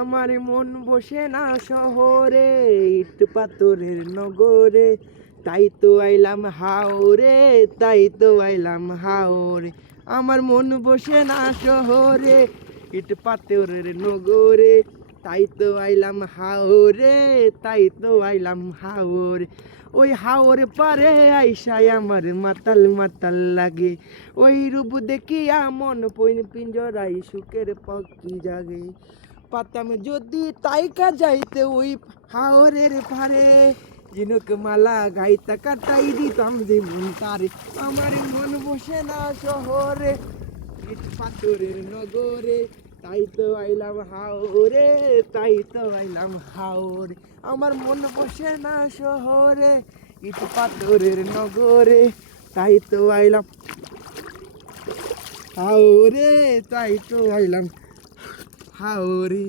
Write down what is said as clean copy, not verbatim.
আমার মন বসে না শহরে, ইট পাথরের নগরে, তাই তো আইলাম হাওরে, তাই তো আইলাম হাওরে। আমার মন বসে না শহরে, ইট পাথরের নগরে, তাই তো আইলাম হাওরে, তাই তো আইলাম হাওরে। ওই হাওরে পারে আইসায় আমার মাতাল মাতাল লাগে, ওই রূপ দেখিয়া মন পিঞ্জরাই সুখের পক্ষী জাগে। পাতাম যদি তাইকা যাইতে ওই হাওরের পারে, ঝিনুক মালা গাইতা কাটাই দিতাম জীবন তারে। আমার মন বসে না শহরে, ইট পাথরের নগরে, তাই তো আইলাম হাওরে, তাই তো আইলাম হাওরে। আমার মন বসে না শহরে, ইট পাথরের নগরে, তাই তো আইলাম হাওরে, তাই তো আইলাম হাওরে।